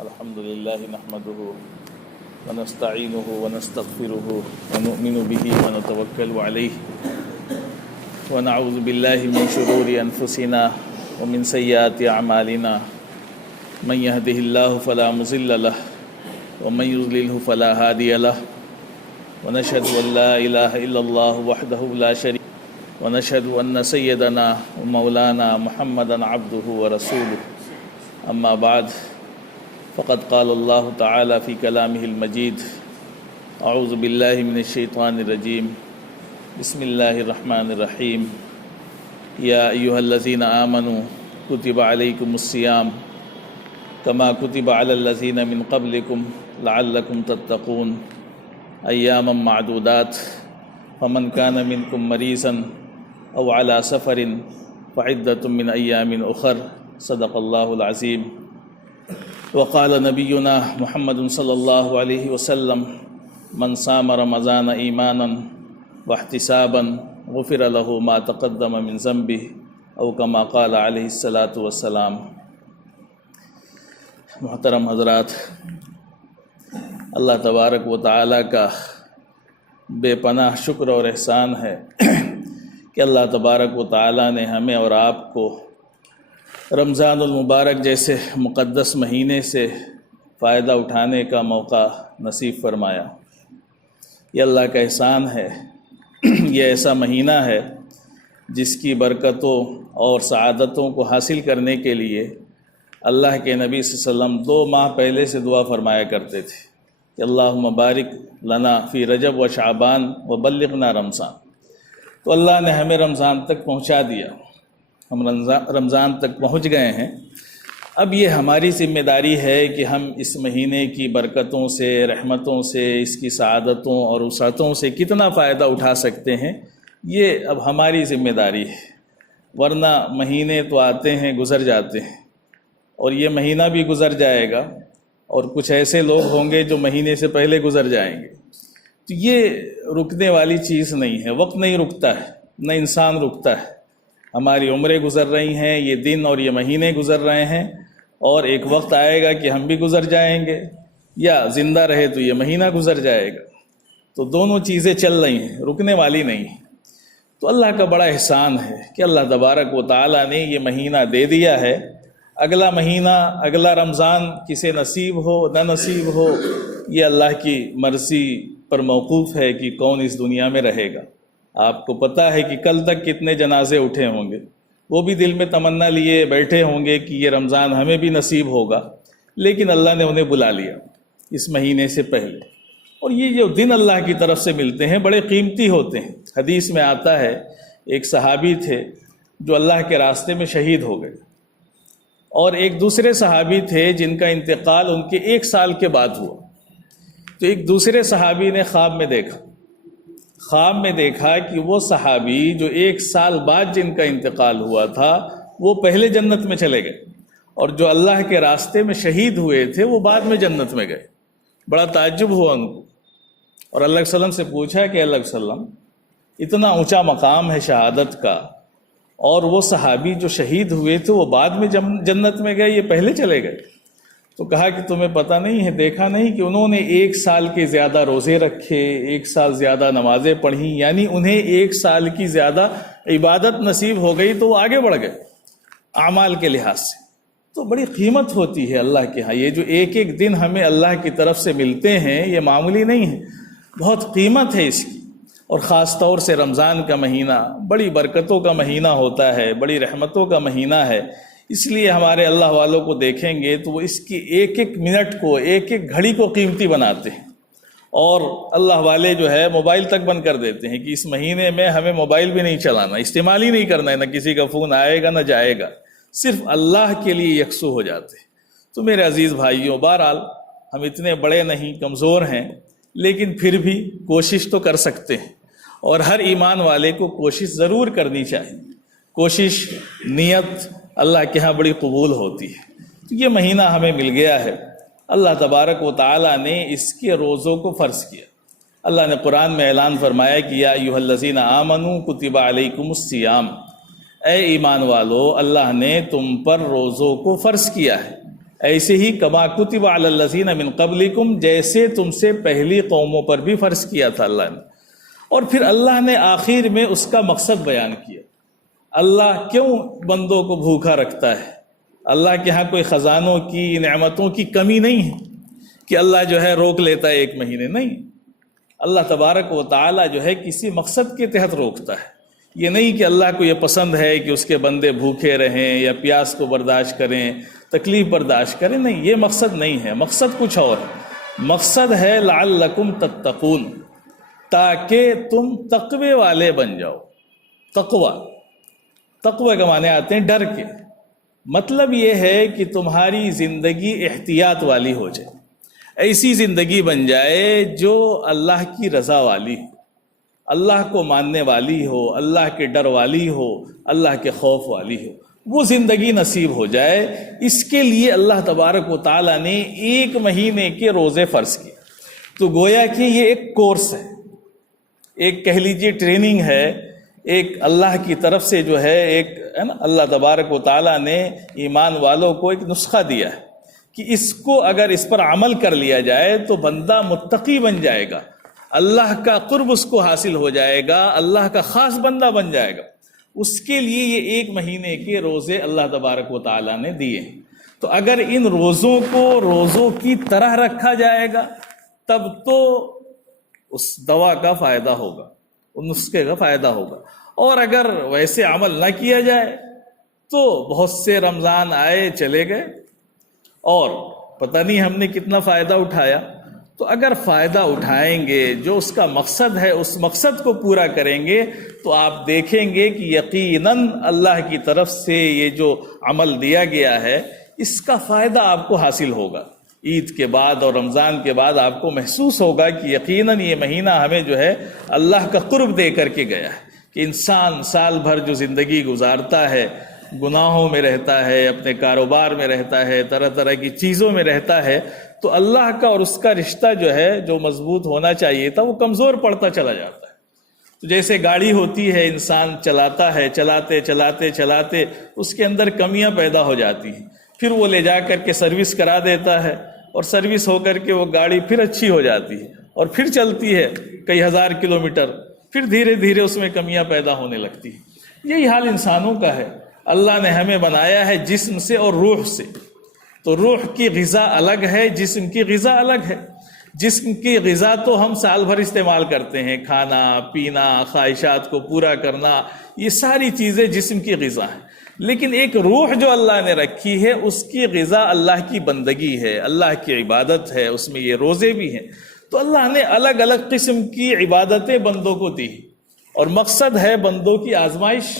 الحمد لله نحمده ونستعينه ونستغفره ونؤمن به ونتوكل عليه ونعوذ بالله من شرور أنفسنا ومن سيئات أعمالنا من يهده الله فلا مضل له ومن يضلله فلا هادي له ونشهد أن لا إله إلا الله وحده لا شريك له ونشهد أن سيدنا ومولانا محمدا عبده ورسوله أما بعد فقد قال الله تعالى في كلامه المجيد أعوذ بالله من الشيطان الرجيم بسم الله الرحمن الرحيم يا أيها الذين آمنوا كتب عليكم الصيام كما كتب على الذين من قبلكم لعلكم تتقون أياما معدودات فمن كان منكم مريضا أو على سفر فعدة من أيام أخر صدق الله العظيم وقال نبينا محمد صلى الله عليه وسلم من صام رمضان إيمانا واحتسابا غفر له ما تقدم من ذنبه أو كما قال عليه الصلاة والسلام۔ محترم حضرات، اللہ تبارک و تعالیٰ کا بے پناہ شکر اور احسان ہے کہ اللہ تبارک و تعالیٰ نے ہمیں اور آپ کو رمضان المبارک جیسے مقدس مہینے سے فائدہ اٹھانے کا موقع نصیب فرمایا۔ یہ اللہ کا احسان ہے۔ یہ ایسا مہینہ ہے جس کی برکتوں اور سعادتوں کو حاصل کرنے کے لیے اللہ کے نبی صلی اللہ علیہ وسلم 2 ماہ پہلے سے دعا فرمایا کرتے تھے کہ اللہم بارک لنا فی رجب و شعبان و بلغنا رمضان۔ تو اللہ نے ہمیں رمضان تک پہنچا دیا، ہم رمضان تک پہنچ گئے ہیں۔ اب یہ ہماری ذمہ داری ہے کہ ہم اس مہینے کی برکتوں سے، رحمتوں سے، اس کی سعادتوں اور وسعتوں سے کتنا فائدہ اٹھا سکتے ہیں، یہ اب ہماری ذمہ داری ہے۔ ورنہ مہینے تو آتے ہیں گزر جاتے ہیں، اور یہ مہینہ بھی گزر جائے گا، اور کچھ ایسے لوگ ہوں گے جو مہینے سے پہلے گزر جائیں گے۔ تو یہ رکنے والی چیز نہیں ہے، وقت نہیں رکتا ہے، نہ انسان رکتا ہے۔ ہماری عمریں گزر رہی ہیں، یہ دن اور یہ مہینے گزر رہے ہیں، اور ایک وقت آئے گا کہ ہم بھی گزر جائیں گے، یا زندہ رہے تو یہ مہینہ گزر جائے گا۔ تو دونوں چیزیں چل رہی ہیں، رکنے والی نہیں ہیں۔ تو اللہ کا بڑا احسان ہے کہ اللہ تبارک و تعالیٰ نے یہ مہینہ دے دیا ہے۔ اگلا مہینہ، اگلا رمضان کسے نصیب ہو نہ نصیب ہو، یہ اللہ کی مرضی پر موقوف ہے کہ کون اس دنیا میں رہے گا۔ آپ کو پتہ ہے کہ کل تک کتنے جنازے اٹھے ہوں گے، وہ بھی دل میں تمنا لیے بیٹھے ہوں گے کہ یہ رمضان ہمیں بھی نصیب ہوگا، لیکن اللہ نے انہیں بلا لیا اس مہینے سے پہلے۔ اور یہ جو دن اللہ کی طرف سے ملتے ہیں بڑے قیمتی ہوتے ہیں۔ حدیث میں آتا ہے ایک صحابی تھے جو اللہ کے راستے میں شہید ہو گئے، اور ایک دوسرے صحابی تھے جن کا انتقال ان کے 1 سال کے بعد ہوا۔ تو ایک دوسرے صحابی نے خواب میں دیکھا کہ وہ صحابی جو 1 سال بعد جن کا انتقال ہوا تھا وہ پہلے جنت میں چلے گئے، اور جو اللہ کے راستے میں شہید ہوئے تھے وہ بعد میں جنت میں گئے۔ بڑا تعجب ہوا ان کو، اور اللہ علیہ وسلم سے پوچھا کہ اللہ علیہ وسلم، اتنا اونچا مقام ہے شہادت کا، اور وہ صحابی جو شہید ہوئے تھے وہ بعد میں جنت میں گئے، یہ پہلے چلے گئے؟ تو کہا کہ تمہیں پتہ نہیں ہے، دیکھا نہیں کہ انہوں نے 1 سال کے زیادہ روزے رکھے، 1 سال زیادہ نمازیں پڑھیں، یعنی انہیں 1 سال کی زیادہ عبادت نصیب ہو گئی، تو وہ آگے بڑھ گئے اعمال کے لحاظ سے۔ تو بڑی قیمت ہوتی ہے اللہ کے ہاں۔ یہ جو ایک دن ہمیں اللہ کی طرف سے ملتے ہیں یہ معمولی نہیں ہے، بہت قیمت ہے اس کی۔ اور خاص طور سے رمضان کا مہینہ بڑی برکتوں کا مہینہ ہوتا ہے، بڑی رحمتوں کا مہینہ ہے۔ اس لیے ہمارے اللہ والوں کو دیکھیں گے تو وہ اس کی ایک منٹ کو، ایک گھڑی کو قیمتی بناتے ہیں، اور اللہ والے جو ہے موبائل تک بند کر دیتے ہیں کہ اس مہینے میں ہمیں موبائل بھی نہیں چلانا، استعمال ہی نہیں کرنا ہے، نہ کسی کا فون آئے گا نہ جائے گا، صرف اللہ کے لیے یکسو ہو جاتے ہیں۔ تو میرے عزیز بھائیوں، بہرحال ہم اتنے بڑے نہیں، کمزور ہیں، لیکن پھر بھی کوشش تو کر سکتے ہیں، اور ہر ایمان والے کو کوشش ضرور کرنی چاہیے۔ کوشش، نیت اللہ کے ہاں بڑی قبول ہوتی ہے۔ تو یہ مہینہ ہمیں مل گیا ہے، اللہ تبارک و تعالیٰ نے اس کے روزوں کو فرض کیا۔ اللہ نے قرآن میں اعلان فرمایا کہ یا ایھا الذین آمنوا کتب علیکم الصیام، اے ایمان والو اللہ نے تم پر روزوں کو فرض کیا ہے۔ ایسے ہی کما کتب علی الذین من قبلکم، جیسے تم سے پہلی قوموں پر بھی فرض کیا تھا اللہ نے۔ اور پھر اللہ نے آخر میں اس کا مقصد بیان کیا، اللہ کیوں بندوں کو بھوکا رکھتا ہے۔ اللہ کے ہاں کوئی خزانوں کی نعمتوں کی کمی نہیں ہے کہ اللہ جو ہے روک لیتا ہے 1 مہینے، نہیں، اللہ تبارک و تعالی جو ہے کسی مقصد کے تحت روکتا ہے۔ یہ نہیں کہ اللہ کو یہ پسند ہے کہ اس کے بندے بھوکے رہیں یا پیاس کو برداشت کریں، تکلیف برداشت کریں، نہیں، یہ مقصد نہیں ہے، مقصد کچھ اور ہے۔ مقصد ہے لعلکم تتقون، تاکہ تم تقوی والے بن جاؤ۔ تقوی کے معنی آتے ہیں ڈر کے، مطلب یہ ہے کہ تمہاری زندگی احتیاط والی ہو جائے، ایسی زندگی بن جائے جو اللہ کی رضا والی ہو، اللہ کو ماننے والی ہو، اللہ کے ڈر والی ہو، اللہ کے خوف والی ہو، وہ زندگی نصیب ہو جائے۔ اس کے لیے اللہ تبارک و تعالیٰ نے 1 مہینے کے روزے فرض کیے۔ تو گویا کہ یہ ایک کورس ہے، ایک کہہ لیجیے ٹریننگ ہے، ایک اللہ کی طرف سے جو ہے ایک ہے نا، اللہ تبارک و تعالیٰ نے ایمان والوں کو ایک نسخہ دیا ہے کہ اس کو اگر اس پر عمل کر لیا جائے تو بندہ متقی بن جائے گا، اللہ کا قرب اس کو حاصل ہو جائے گا، اللہ کا خاص بندہ بن جائے گا۔ اس کے لیے یہ 1 مہینے کے روزے اللہ تبارک و تعالیٰ نے دیے ہیں۔ تو اگر ان روزوں کو روزوں کی طرح رکھا جائے گا تب تو اس دوا کا فائدہ ہوگا، اس نسخے کا فائدہ ہوگا، اور اگر ویسے عمل نہ کیا جائے تو بہت سے رمضان آئے چلے گئے اور پتہ نہیں ہم نے کتنا فائدہ اٹھایا۔ تو اگر فائدہ اٹھائیں گے، جو اس کا مقصد ہے اس مقصد کو پورا کریں گے، تو آپ دیکھیں گے کہ یقیناً اللہ کی طرف سے یہ جو عمل دیا گیا ہے اس کا فائدہ آپ کو حاصل ہوگا۔ عید کے بعد اور رمضان کے بعد آپ کو محسوس ہوگا کہ یقیناً یہ مہینہ ہمیں جو ہے اللہ کا قرب دے کر کے گیا ہے۔ کہ انسان سال بھر جو زندگی گزارتا ہے، گناہوں میں رہتا ہے، اپنے کاروبار میں رہتا ہے، طرح طرح کی چیزوں میں رہتا ہے، تو اللہ کا اور اس کا رشتہ جو ہے جو مضبوط ہونا چاہیے تھا وہ کمزور پڑتا چلا جاتا ہے۔ تو جیسے گاڑی ہوتی ہے، انسان چلاتا ہے، چلاتے چلاتے چلاتے اس کے اندر کمیاں پیدا ہو جاتی ہیں، پھر وہ لے جا کر کے سروس کرا دیتا ہے، اور سروس ہو کر کے وہ گاڑی پھر اچھی ہو جاتی ہے اور پھر چلتی ہے کئی ہزار کلومیٹر، پھر دھیرے دھیرے اس میں کمیاں پیدا ہونے لگتی ہیں۔ یہی حال انسانوں کا ہے۔ اللہ نے ہمیں بنایا ہے جسم سے اور روح سے، تو روح کی غذا الگ ہے، جسم کی غذا الگ ہے۔ جسم کی غذا تو ہم سال بھر استعمال کرتے ہیں، کھانا پینا، خواہشات کو پورا کرنا، یہ ساری چیزیں جسم کی غذا ہیں۔ لیکن ایک روح جو اللہ نے رکھی ہے اس کی غذا اللہ کی بندگی ہے، اللہ کی عبادت ہے، اس میں یہ روزے بھی ہیں۔ تو اللہ نے الگ الگ قسم کی عبادتیں بندوں کو دی، اور مقصد ہے بندوں کی آزمائش۔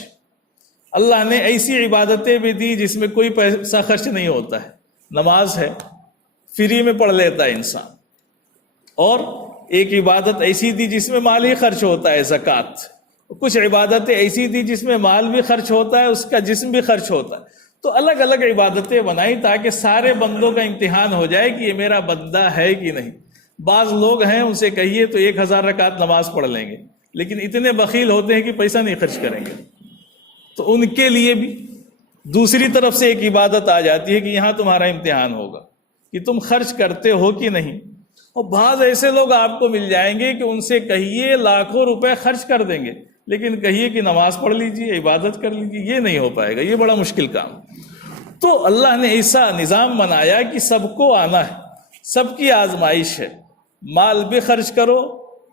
اللہ نے ایسی عبادتیں بھی دی جس میں کوئی پیسہ خرچ نہیں ہوتا ہے، نماز ہے، فری میں پڑھ لیتا ہے انسان، اور ایک عبادت ایسی دی جس میں مال ہی خرچ ہوتا ہے، زکوٰۃ۔ کچھ عبادتیں ایسی دی جس میں مال بھی خرچ ہوتا ہے، اس کا جسم بھی خرچ ہوتا ہے۔ تو الگ الگ عبادتیں بنائی تاکہ سارے بندوں کا امتحان ہو جائے کہ یہ میرا بندہ ہے کہ نہیں۔ بعض لوگ ہیں ان سے کہیے تو 1000 رکعت نماز پڑھ لیں گے، لیکن اتنے بخیل ہوتے ہیں کہ پیسہ نہیں خرچ کریں گے۔ تو ان کے لیے بھی دوسری طرف سے ایک عبادت آ جاتی ہے کہ یہاں تمہارا امتحان ہوگا کہ تم خرچ کرتے ہو کہ نہیں۔ اور بعض ایسے لوگ آپ کو مل جائیں گے کہ ان سے کہیے لاکھوں روپے خرچ کر دیں گے، لیکن کہیے کہ نماز پڑھ لیجیے، عبادت کر لیجیے، یہ نہیں ہو پائے گا، یہ بڑا مشکل کام۔ تو اللہ نے ایسا نظام بنایا کہ سب کو آنا ہے، سب کی آزمائش ہے۔ مال بھی خرچ کرو،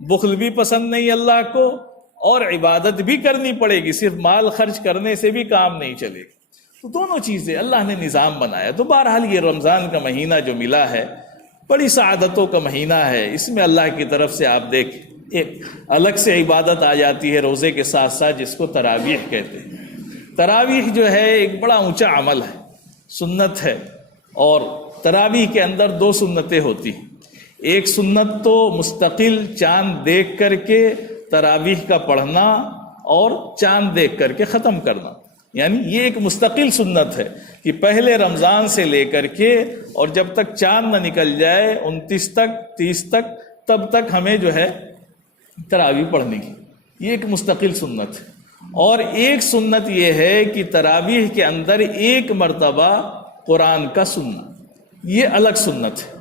بخل بھی پسند نہیں اللہ کو، اور عبادت بھی کرنی پڑے گی، صرف مال خرچ کرنے سے بھی کام نہیں چلے گا۔ تو دونوں چیزیں اللہ نے نظام بنایا۔ تو بہرحال یہ رمضان کا مہینہ جو ملا ہے بڑی سعادتوں کا مہینہ ہے، اس میں اللہ کی طرف سے آپ دیکھیں ایک الگ سے عبادت آ جاتی ہے روزے کے ساتھ ساتھ، جس کو تراویح کہتے ہیں۔ تراویح جو ہے ایک بڑا اونچا عمل ہے، سنت ہے، اور تراویح کے اندر 2 سنتیں ہوتی ہیں۔ ایک سنت تو مستقل چاند دیکھ کر کے تراویح کا پڑھنا اور چاند دیکھ کر کے ختم کرنا، یعنی یہ ایک مستقل سنت ہے کہ پہلے رمضان سے لے کر کے اور جب تک چاند نہ نکل جائے 29 تک 30 تک، تب تک ہمیں جو ہے تراویح پڑھنے کی، یہ ایک مستقل سنت ہے۔ اور ایک سنت یہ ہے کہ تراویح کے اندر 1 مرتبہ قرآن کا سننا، یہ الگ سنت ہے،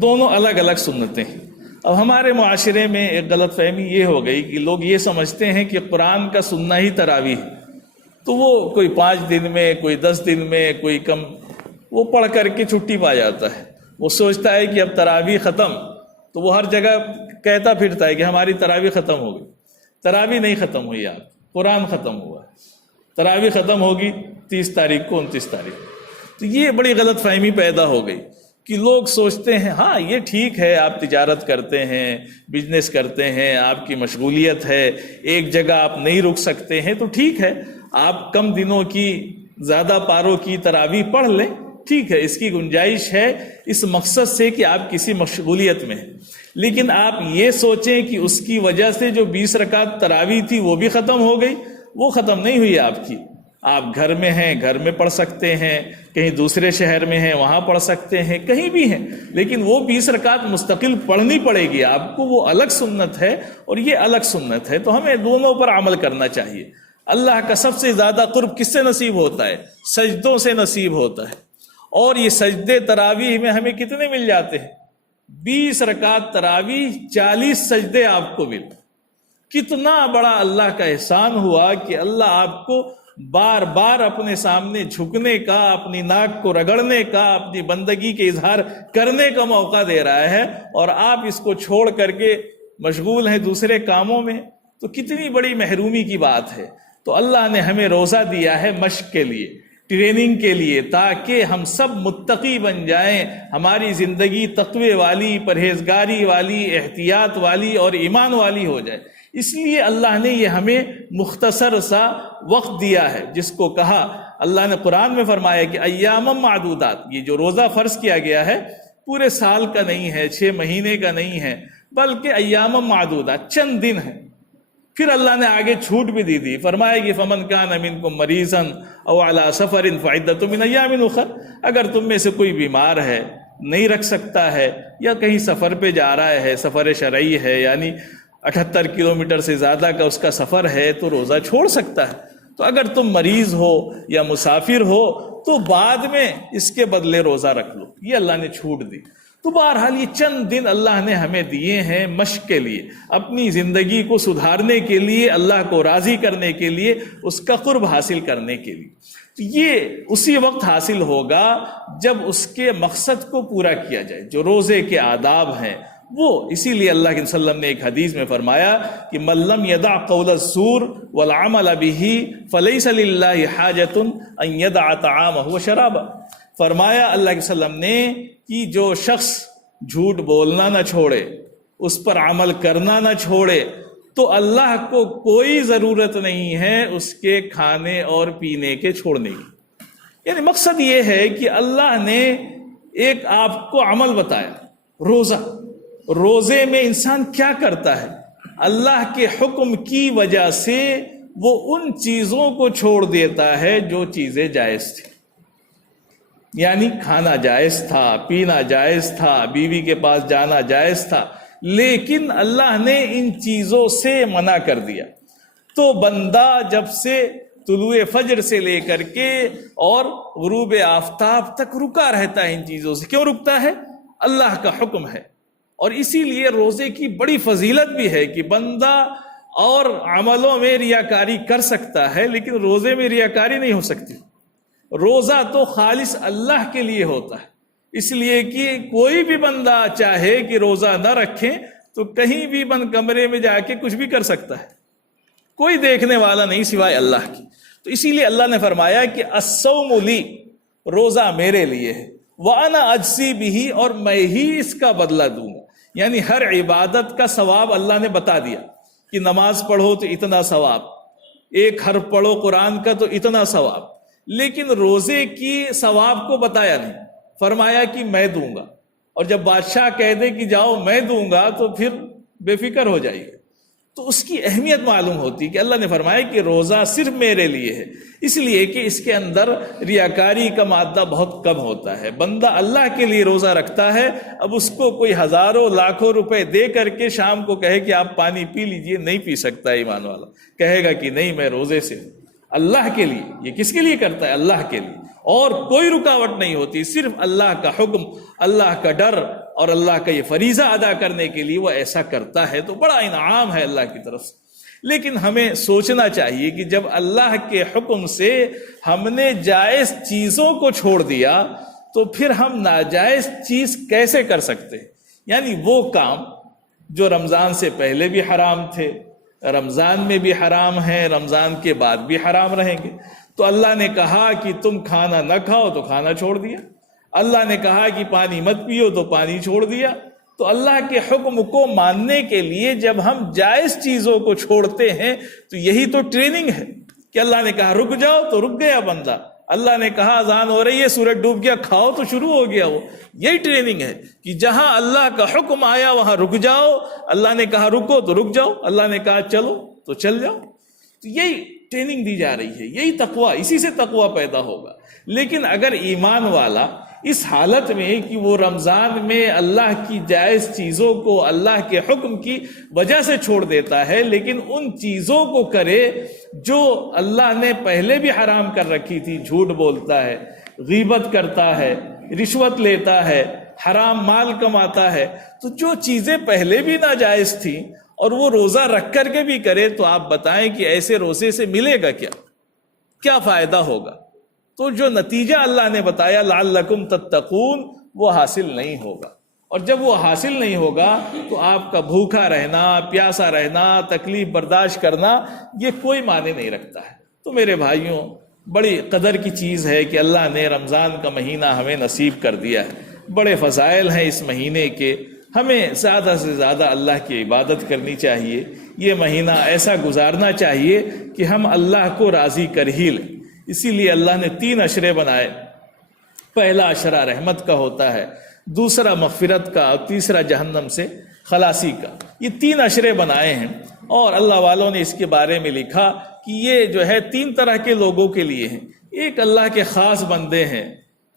دونوں الگ الگ سنتیں ہیں۔ اب ہمارے معاشرے میں ایک غلط فہمی یہ ہو گئی کہ لوگ یہ سمجھتے ہیں کہ قرآن کا سننا ہی تراویح ہے، تو وہ کوئی 5 دن میں، کوئی 10 دن میں، کوئی کم، وہ پڑھ کر کے چھٹی پا جاتا ہے۔ وہ سوچتا ہے کہ اب تراویح ختم، تو وہ ہر جگہ کہتا پھرتا ہے کہ ہماری تراویح ختم ہو گئی۔ تراویح نہیں ختم ہوئی، آپ قرآن ختم ہوا ہے۔ تراویح ختم ہوگی 30 تاریخ کو، 29 تاریخ کو۔ تو یہ بڑی غلط فہمی پیدا ہو گئی کہ لوگ سوچتے ہیں ہاں یہ ٹھیک ہے، آپ تجارت کرتے ہیں، بزنس کرتے ہیں، آپ کی مشغولیت ہے، ایک جگہ آپ نہیں رک سکتے ہیں، تو ٹھیک ہے آپ کم دنوں کی، زیادہ پاروں کی تراویح پڑھ لیں، ٹھیک ہے، اس کی گنجائش ہے اس مقصد سے کہ آپ کسی مشغولیت میں ہیں۔ لیکن آپ یہ سوچیں کہ اس کی وجہ سے جو 20 رکعت تراویح تھی وہ بھی ختم ہو گئی، وہ ختم نہیں ہوئی آپ کی۔ آپ گھر میں ہیں، گھر میں پڑھ سکتے ہیں، کہیں دوسرے شہر میں ہیں وہاں پڑھ سکتے ہیں، کہیں بھی ہیں، لیکن وہ 20 رکعت مستقل پڑھنی پڑے گی آپ کو، وہ الگ سنت ہے اور یہ الگ سنت ہے۔ تو ہمیں دونوں پر عمل کرنا چاہیے۔ اللہ کا سب سے زیادہ قرب کس سے نصیب ہوتا ہے؟ سجدوں سے نصیب ہوتا ہے۔ اور یہ سجدے تراویح میں ہمیں کتنے مل جاتے ہیں؟ 20 رکعت تراویح، 40 سجدے آپ کو مل۔ کتنا بڑا اللہ کا احسان ہوا کہ اللہ آپ کو بار بار اپنے سامنے جھکنے کا، اپنی ناک کو رگڑنے کا، اپنی بندگی کے اظہار کرنے کا موقع دے رہا ہے، اور آپ اس کو چھوڑ کر کے مشغول ہیں دوسرے کاموں میں، تو کتنی بڑی محرومی کی بات ہے۔ تو اللہ نے ہمیں روزہ دیا ہے مشق کے لیے، ٹریننگ کے لیے، تاکہ ہم سب متقی بن جائیں، ہماری زندگی تقوی والی، پرہیزگاری والی، احتیاط والی اور ایمان والی ہو جائے۔ اس لیے اللہ نے یہ ہمیں مختصر سا وقت دیا ہے، جس کو کہا اللہ نے قرآن میں فرمایا کہ ایام معدودات، یہ جو روزہ فرض کیا گیا ہے پورے سال کا نہیں ہے، 6 مہینے کا نہیں ہے، بلکہ ایام معدودات، چند دن ہے۔ پھر اللہ نے آگے چھوٹ بھی دی فرمایا کہ فمن کان منکم مریضا او علی سفر فعدۃ من ایام اخر، اگر تم میں سے کوئی بیمار ہے، نہیں رکھ سکتا ہے، یا کہیں سفر پہ جا رہا ہے، سفر شرعی ہے، یعنی 78 کلومیٹر سے زیادہ کا اس کا سفر ہے، تو روزہ چھوڑ سکتا ہے۔ تو اگر تم مریض ہو یا مسافر ہو تو بعد میں اس کے بدلے روزہ رکھ لو، یہ اللہ نے چھوٹ دی۔ تو بہرحال یہ چند دن اللہ نے ہمیں دیے ہیں مشق کے لیے، اپنی زندگی کو سدھارنے کے لیے، اللہ کو راضی کرنے کے لیے، اس کا قرب حاصل کرنے کے لیے۔ تو یہ اسی وقت حاصل ہوگا جب اس کے مقصد کو پورا کیا جائے، جو روزے کے آداب ہیں وہ۔ اسی لیے اللہ کے وسلم نے ایک حدیث میں فرمایا کہ من لم یدع قول الزور والعمل به فلیس للہ حاجۃ ان یدع طعامہ وشرابہ۔ فرمایا اللہ کے وسلم نے کہ جو شخص جھوٹ بولنا نہ چھوڑے، اس پر عمل کرنا نہ چھوڑے، تو اللہ کو کوئی ضرورت نہیں ہے اس کے کھانے اور پینے کے چھوڑنے کی۔ یعنی مقصد یہ ہے کہ اللہ نے ایک آپ کو عمل بتایا، روزہ۔ روزے میں انسان کیا کرتا ہے؟ اللہ کے حکم کی وجہ سے وہ ان چیزوں کو چھوڑ دیتا ہے جو چیزیں جائز تھیں، یعنی کھانا جائز تھا، پینا جائز تھا، بیوی کے پاس جانا جائز تھا، لیکن اللہ نے ان چیزوں سے منع کر دیا۔ تو بندہ جب سے طلوع فجر سے لے کر کے اور غروب آفتاب تک رکا رہتا ہے ان چیزوں سے۔ کیوں رکتا ہے؟ اللہ کا حکم ہے۔ اور اسی لیے روزے کی بڑی فضیلت بھی ہے کہ بندہ اور عملوں میں ریاکاری کر سکتا ہے، لیکن روزے میں ریاکاری نہیں ہو سکتی۔ روزہ تو خالص اللہ کے لیے ہوتا ہے، اس لیے کہ کوئی بھی بندہ چاہے کہ روزہ نہ رکھے تو کہیں بھی بند کمرے میں جا کے کچھ بھی کر سکتا ہے، کوئی دیکھنے والا نہیں سوائے اللہ کی۔ تو اسی لیے اللہ نے فرمایا کہ الصوم لی، روزہ میرے لیے ہے، وَأَنَا أَجْزِي بِهِ، اور میں ہی اس کا بدلہ دوں گا۔ یعنی ہر عبادت کا ثواب اللہ نے بتا دیا کہ نماز پڑھو تو اتنا ثواب، ایک حرف پڑھو قرآن کا تو اتنا ثواب، لیکن روزے کی ثواب کو بتایا نہیں، فرمایا کہ میں دوں گا۔ اور جب بادشاہ کہہ دے کہ جاؤ میں دوں گا تو پھر بے فکر ہو جائے گا۔ تو اس کی اہمیت معلوم ہوتی کہ اللہ نے فرمایا کہ روزہ صرف میرے لیے ہے، اس لیے کہ اس کے اندر ریاکاری کا مادہ بہت کم ہوتا ہے۔ بندہ اللہ کے لیے روزہ رکھتا ہے، اب اس کو کوئی ہزاروں لاکھوں روپے دے کر کے شام کو کہے کہ آپ پانی پی لیجئے، نہیں پی سکتا ایمان والا، کہے گا کہ نہیں میں روزے سے ہوں۔ اللہ کے لیے، یہ کس کے لیے کرتا ہے؟ اللہ کے لیے۔ اور کوئی رکاوٹ نہیں ہوتی، صرف اللہ کا حکم، اللہ کا ڈر اور اللہ کا یہ فریضہ ادا کرنے کے لیے وہ ایسا کرتا ہے، تو بڑا انعام ہے اللہ کی طرف سے۔ لیکن ہمیں سوچنا چاہیے کہ جب اللہ کے حکم سے ہم نے جائز چیزوں کو چھوڑ دیا تو پھر ہم ناجائز چیز کیسے کر سکتے ہیں؟ یعنی وہ کام جو رمضان سے پہلے بھی حرام تھے، رمضان میں بھی حرام ہیں، رمضان کے بعد بھی حرام رہیں گے۔ تو اللہ نے کہا کہ تم کھانا نہ کھاؤ تو کھانا چھوڑ دیا، اللہ نے کہا کہ پانی مت پیو تو پانی چھوڑ دیا۔ تو اللہ کے حکم کو ماننے کے لیے جب ہم جائز چیزوں کو چھوڑتے ہیں تو یہی تو ٹریننگ ہے کہ اللہ نے کہا رک جاؤ تو رک گیا بندہ، اللہ نے کہا اذان ہو رہی ہے، سورج ڈوب گیا، کھاؤ تو شروع ہو گیا۔ وہ یہی ٹریننگ ہے کہ جہاں اللہ کا حکم آیا وہاں رک جاؤ، اللہ نے کہا رکو تو رک جاؤ، اللہ نے کہا چلو تو چل جاؤ۔ تو یہی ٹریننگ دی جا رہی ہے، یہی تقویٰ، اسی سے تقویٰ پیدا ہوگا۔ لیکن اگر ایمان والا اس حالت میں کہ وہ رمضان میں اللہ کی جائز چیزوں کو اللہ کے حکم کی وجہ سے چھوڑ دیتا ہے، لیکن ان چیزوں کو کرے جو اللہ نے پہلے بھی حرام کر رکھی تھی، جھوٹ بولتا ہے، غیبت کرتا ہے، رشوت لیتا ہے، حرام مال کماتا ہے، تو جو چیزیں پہلے بھی ناجائز تھیں اور وہ روزہ رکھ کر کے بھی کرے، تو آپ بتائیں کہ ایسے روزے سے ملے گا کیا فائدہ ہوگا؟ تو جو نتیجہ اللہ نے بتایا لعلکم تتقون وہ حاصل نہیں ہوگا، اور جب وہ حاصل نہیں ہوگا تو آپ کا بھوکا رہنا، پیاسا رہنا، تکلیف برداشت کرنا یہ کوئی معنی نہیں رکھتا ہے۔ تو میرے بھائیوں، بڑی قدر کی چیز ہے کہ اللہ نے رمضان کا مہینہ ہمیں نصیب کر دیا ہے، بڑے فضائل ہیں اس مہینے کے، ہمیں زیادہ سے زیادہ اللہ کی عبادت کرنی چاہیے، یہ مہینہ ایسا گزارنا چاہیے کہ ہم اللہ کو راضی کر ہی لیں۔ اسی لیے اللہ نے 3 عشرے بنائے، پہلا عشرہ رحمت کا ہوتا ہے، دوسرا مغفرت کا، اور تیسرا جہنم سے خلاصی کا۔ یہ 3 عشرے بنائے ہیں، اور اللہ والوں نے اس کے بارے میں لکھا کہ یہ جو ہے 3 طرح کے لوگوں کے لیے ہیں۔ ایک اللہ کے خاص بندے ہیں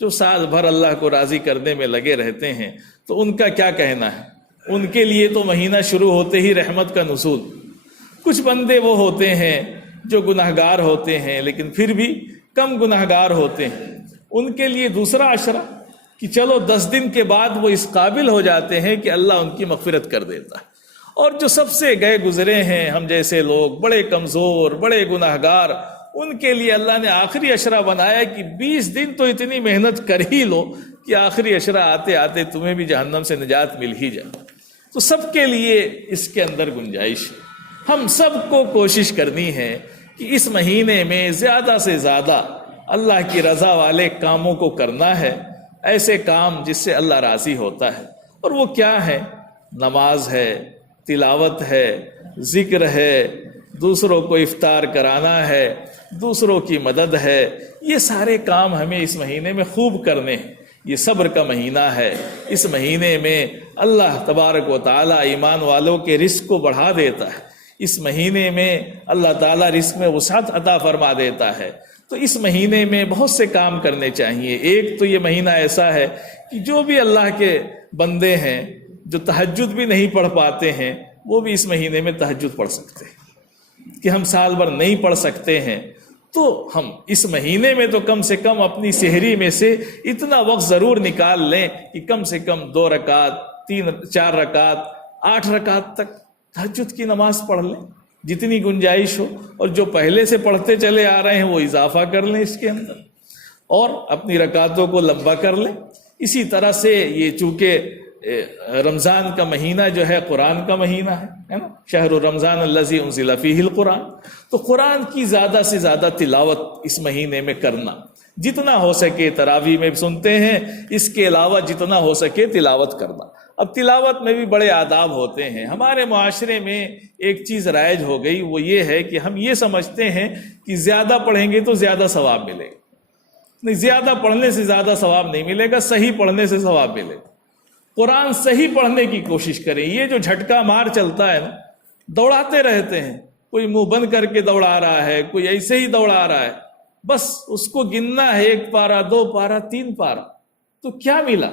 جو سال بھر اللہ کو راضی کرنے میں لگے رہتے ہیں، تو ان کا کیا کہنا ہے؟ ان کے لیے تو مہینہ شروع ہوتے ہی رحمت کا نزول۔ کچھ بندے وہ ہوتے ہیں جو گناہگار ہوتے ہیں لیکن پھر بھی کم گناہگار ہوتے ہیں، ان کے لیے دوسرا عشرہ کہ چلو 10 دن کے بعد وہ اس قابل ہو جاتے ہیں کہ اللہ ان کی مغفرت کر دیتا ہے۔ اور جو سب سے گئے گزرے ہیں، ہم جیسے لوگ، بڑے کمزور، بڑے گناہگار، ان کے لیے اللہ نے آخری عشرہ بنایا کہ 20 دن تو اتنی محنت کر ہی لو کہ آخری عشرہ آتے آتے تمہیں بھی جہنم سے نجات مل ہی جائے۔ تو سب کے لیے اس کے اندر گنجائش ہے۔ ہم سب کو کوشش کرنی ہے کہ اس مہینے میں زیادہ سے زیادہ اللہ کی رضا والے کاموں کو کرنا ہے، ایسے کام جس سے اللہ راضی ہوتا ہے۔ اور وہ کیا ہے؟ نماز ہے، تلاوت ہے، ذکر ہے، دوسروں کو افطار کرانا ہے، دوسروں کی مدد ہے، یہ سارے کام ہمیں اس مہینے میں خوب کرنے ہیں۔ یہ صبر کا مہینہ ہے، اس مہینے میں اللہ تبارک و تعالی ایمان والوں کے رزق کو بڑھا دیتا ہے، اس مہینے میں اللہ تعالیٰ رزق میں وسعت عطا فرما دیتا ہے۔ تو اس مہینے میں بہت سے کام کرنے چاہیے۔ ایک تو یہ مہینہ ایسا ہے کہ جو بھی اللہ کے بندے ہیں جو تہجد بھی نہیں پڑھ پاتے ہیں، وہ بھی اس مہینے میں تہجد پڑھ سکتے ہیں۔ کہ ہم سال بھر نہیں پڑھ سکتے ہیں تو ہم اس مہینے میں تو کم سے کم اپنی سحری میں سے اتنا وقت ضرور نکال لیں کہ کم سے کم 2 رکعت، 3 4 رکعت، 8 رکعت تک تہجد کی نماز پڑھ لیں، جتنی گنجائش ہو۔ اور جو پہلے سے پڑھتے چلے آ رہے ہیں وہ اضافہ کر لیں اس کے اندر، اور اپنی رکعتوں کو لمبا کر لیں۔ اسی طرح سے یہ چونکہ رمضان کا مہینہ جو ہے قرآن کا مہینہ ہے نا، شہر رمضان الذی انزل فیہ القرآن، تو قرآن کی زیادہ سے زیادہ تلاوت اس مہینے میں کرنا، جتنا ہو سکے۔ تراویح میں سنتے ہیں، اس کے علاوہ جتنا ہو سکے تلاوت کرنا۔ اب تلاوت میں بھی بڑے آداب ہوتے ہیں۔ ہمارے معاشرے میں ایک چیز رائج ہو گئی، وہ یہ ہے کہ ہم یہ سمجھتے ہیں کہ زیادہ پڑھیں گے تو زیادہ ثواب ملے گا۔ نہیں، زیادہ پڑھنے سے زیادہ ثواب نہیں ملے گا، صحیح پڑھنے سے ثواب ملے گا۔ قرآن صحیح پڑھنے کی کوشش کریں۔ یہ جو جھٹکا مار چلتا ہے نا، دوڑاتے رہتے ہیں، کوئی منہ بند کر کے دوڑا رہا ہے، کوئی ایسے ہی دوڑا رہا ہے، بس اس کو گننا ہے 1 پارہ 2 پارہ 3 پارہ، تو کیا ملا؟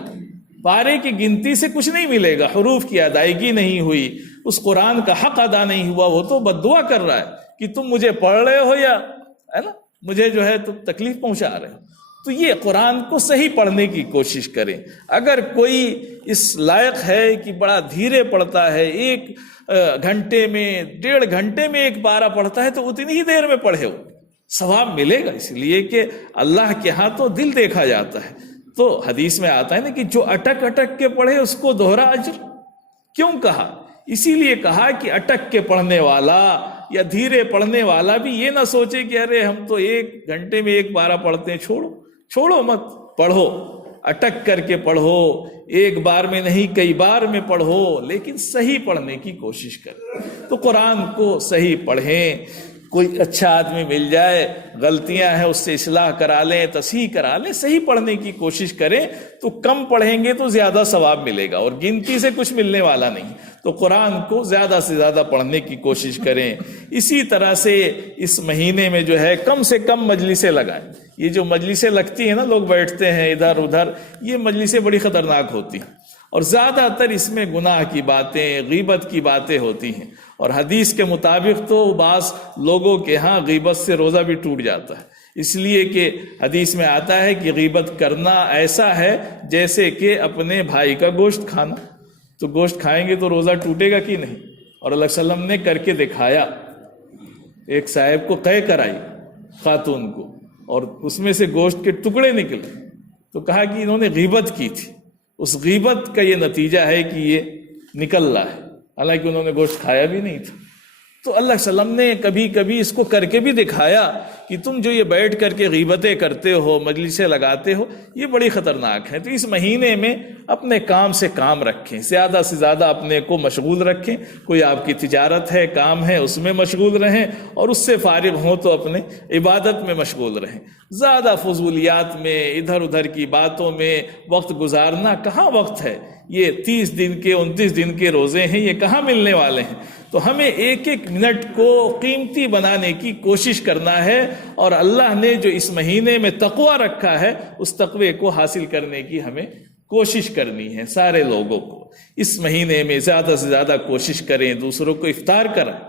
پارے کی گنتی سے کچھ نہیں ملے گا، حروف کی ادائیگی نہیں ہوئی، اس قرآن کا حق ادا نہیں ہوا، وہ تو بد دعا کر رہا ہے کہ تم مجھے پڑھ رہے ہو یا ہے نا مجھے جو ہے تم تکلیف پہنچا رہے ہو۔ تو یہ قرآن کو صحیح پڑھنے کی کوشش کریں۔ اگر کوئی اس لائق ہے کہ بڑا دھیرے پڑھتا ہے، 1 گھنٹے میں 1.5 گھنٹے میں 1 پارہ پڑھتا ہے، تو اتنی ہی دیر میں پڑھے وہ ثواب ملے گا، اس لیے کہ اللہ کے ہاں تو دل دیکھا جاتا ہے۔ تو حدیث میں آتا ہے نا کہ جو اٹک اٹک کے پڑھے اس کو دوہرا اجر۔ کیوں کہا؟ اسی لیے کہا کہ اٹک کے پڑھنے والا یا دھیرے پڑھنے والا بھی یہ نہ سوچے کہ ارے ہم تو 1 گھنٹے میں 1 پارہ پڑھتے ہیں، چھوڑو مت، پڑھو، اٹک کر کے پڑھو، 1 بار میں نہیں کئی بار میں پڑھو، لیکن صحیح پڑھنے کی کوشش کریں۔ تو قرآن کو صحیح پڑھیں۔ کوئی اچھا آدمی مل جائے، غلطیاں ہیں اس سے اصلاح کرا لیں، تصحیح کرا لیں، صحیح پڑھنے کی کوشش کریں، تو کم پڑھیں گے تو زیادہ ثواب ملے گا، اور گنتی سے کچھ ملنے والا نہیں۔ تو قرآن کو زیادہ سے زیادہ پڑھنے کی کوشش کریں۔ اسی طرح سے اس مہینے میں جو ہے کم سے کم مجلسیں لگائیں۔ یہ جو مجلسیں لگتی ہیں نا، لوگ بیٹھتے ہیں ادھر ادھر، یہ مجلسیں بڑی خطرناک ہوتی ہیں، اور زیادہ تر اس میں گناہ کی باتیں، غیبت کی باتیں ہوتی ہیں، اور حدیث کے مطابق تو بعض لوگوں کے ہاں غیبت سے روزہ بھی ٹوٹ جاتا ہے، اس لیے کہ حدیث میں آتا ہے کہ غیبت کرنا ایسا ہے جیسے کہ اپنے بھائی کا گوشت کھانا۔ تو گوشت کھائیں گے تو روزہ ٹوٹے گا کہ نہیں؟ اور اللہ صلی اللہ علیہ وسلم نے کر کے دکھایا۔ ایک صاحب کو قے کرائی خاتون کو، اور اس میں سے گوشت کے ٹکڑے نکلے، تو کہا کہ انہوں نے غیبت کی تھی، اس غیبت کا یہ نتیجہ ہے کہ یہ نکل رہا ہے، حالانکہ انہوں نے گوشت کھایا بھی نہیں تھا۔ تو اللہ صلی اللہ علیہ وسلم نے کبھی کبھی اس کو کر کے بھی دکھایا کہ تم جو یہ بیٹھ کر کے غیبتیں کرتے ہو، مجلسیں لگاتے ہو، یہ بڑی خطرناک ہیں۔ تو اس مہینے میں اپنے کام سے کام رکھیں، زیادہ سے زیادہ اپنے کو مشغول رکھیں۔ کوئی آپ کی تجارت ہے، کام ہے، اس میں مشغول رہیں، اور اس سے فارغ ہوں تو اپنے عبادت میں مشغول رہیں۔ زیادہ فضولیات میں، ادھر ادھر کی باتوں میں وقت گزارنا کہاں وقت ہے؟ یہ 30 دن کے 29 دن کے روزے ہیں، یہ کہاں ملنے والے ہیں؟ تو ہمیں ایک ایک منٹ کو قیمتی بنانے کی کوشش کرنا ہے، اور اللہ نے جو اس مہینے میں تقوی رکھا ہے، اس تقوی کو حاصل کرنے کی ہمیں کوشش کرنی ہے۔ سارے لوگوں کو اس مہینے میں زیادہ سے زیادہ کوشش کریں، دوسروں کو افطار کرائیں۔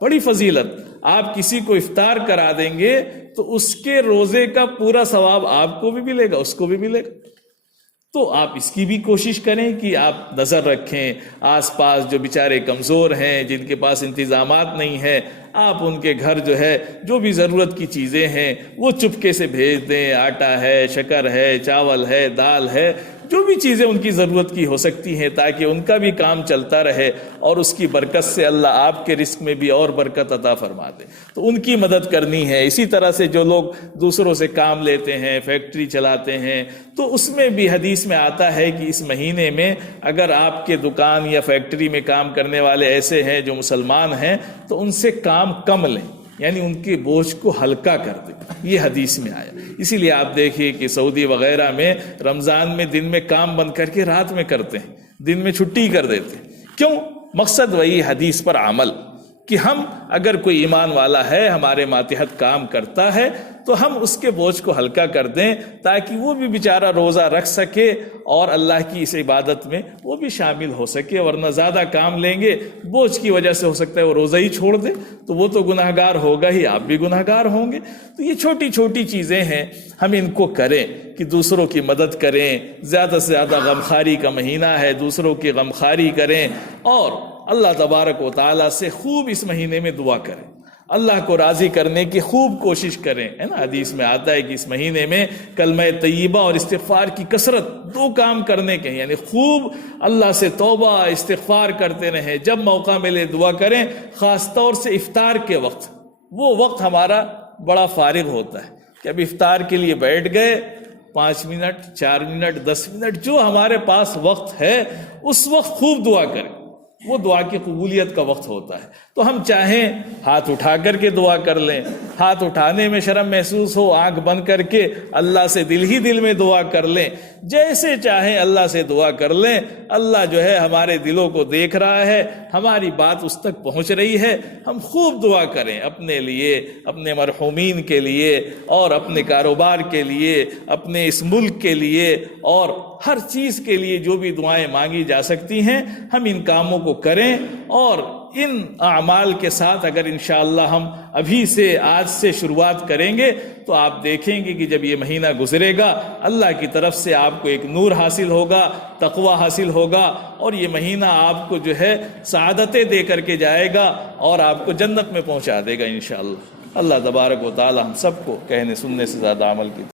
بڑی فضیلت، آپ کسی کو افطار کرا دیں گے تو اس کے روزے کا پورا ثواب آپ کو بھی ملے گا، اس کو بھی ملے گا۔ تو آپ اس کی بھی کوشش کریں کہ آپ نظر رکھیں، آس پاس جو بیچارے کمزور ہیں، جن کے پاس انتظامات نہیں ہیں، آپ ان کے گھر جو ہے جو بھی ضرورت کی چیزیں ہیں وہ چپکے سے بھیج دیں۔ آٹا ہے، شکر ہے، چاول ہے، دال ہے، جو بھی چیزیں ان کی ضرورت کی ہو سکتی ہیں، تاکہ ان کا بھی کام چلتا رہے، اور اس کی برکت سے اللہ آپ کے رزق میں بھی اور برکت عطا فرما دے۔ تو ان کی مدد کرنی ہے۔ اسی طرح سے جو لوگ دوسروں سے کام لیتے ہیں، فیکٹری چلاتے ہیں، تو اس میں بھی حدیث میں آتا ہے کہ اس مہینے میں اگر آپ کے دکان یا فیکٹری میں کام کرنے والے ایسے ہیں جو مسلمان ہیں، تو ان سے کام کم لیں، یعنی ان کے بوجھ کو ہلکا کر دیں۔ یہ حدیث میں آیا۔ اسی لیے آپ دیکھیے کہ سعودی وغیرہ میں رمضان میں دن میں کام بند کر کے رات میں کرتے ہیں، دن میں چھٹی کر دیتے ہیں۔ کیوں؟ مقصد وہی حدیث پر عمل، کہ ہم اگر کوئی ایمان والا ہے، ہمارے ماتحت کام کرتا ہے، تو ہم اس کے بوجھ کو ہلکا کر دیں، تاکہ وہ بھی بیچارہ روزہ رکھ سکے اور اللہ کی اس عبادت میں وہ بھی شامل ہو سکے۔ ورنہ زیادہ کام لیں گے، بوجھ کی وجہ سے ہو سکتا ہے وہ روزہ ہی چھوڑ دے، تو وہ تو گناہگار ہوگا ہی، آپ بھی گناہگار ہوں گے۔ تو یہ چھوٹی چھوٹی چیزیں ہیں، ہم ان کو کریں کہ دوسروں کی مدد کریں۔ زیادہ سے زیادہ غمخواری کا مہینہ ہے، دوسروں کی غمخواری کریں، اور اللہ تبارک و تعالیٰ سے خوب اس مہینے میں دعا کریں، اللہ کو راضی کرنے کی خوب کوشش کریں، ہے نا۔ حدیث میں آتا ہے کہ اس مہینے میں کلمہ طیبہ اور استغفار کی کثرت، 2 کام کرنے کے، یعنی خوب اللہ سے توبہ استغفار کرتے رہیں، جب موقع ملے دعا کریں۔ خاص طور سے افطار کے وقت، وہ وقت ہمارا بڑا فارغ ہوتا ہے کہ اب افطار کے لیے بیٹھ گئے، 5 منٹ 4 منٹ 10 منٹ جو ہمارے پاس وقت ہے، اس وقت خوب دعا کریں، وہ دعا کی قبولیت کا وقت ہوتا ہے۔ تو ہم چاہیں ہاتھ اٹھا کر کے دعا کر لیں، ہاتھ اٹھانے میں شرم محسوس ہو، آنکھ بند کر کے اللہ سے دل ہی دل میں دعا کر لیں، جیسے چاہیں اللہ سے دعا کر لیں۔ اللہ جو ہے ہمارے دلوں کو دیکھ رہا ہے، ہماری بات اس تک پہنچ رہی ہے۔ ہم خوب دعا کریں اپنے لیے، اپنے مرحومین کے لیے، اور اپنے کاروبار کے لیے، اپنے اس ملک کے لیے، اور ہر چیز کے لیے جو بھی دعائیں مانگی جا سکتی ہیں ہم ان کاموں کو کریں، اور ان اعمال کے ساتھ اگر انشاءاللہ ہم ابھی سے آج سے شروعات کریں گے تو آپ دیکھیں گے کہ جب یہ مہینہ گزرے گا اللہ کی طرف سے آپ کو ایک نور حاصل ہوگا، تقوی حاصل ہوگا، اور یہ مہینہ آپ کو جو ہے سعادتیں دے کر کے جائے گا اور آپ کو جنت میں پہنچا دے گا انشاءاللہ۔ اللہ تبارک و تعالی ہم سب کو کہنے سننے سے زیادہ عمل کی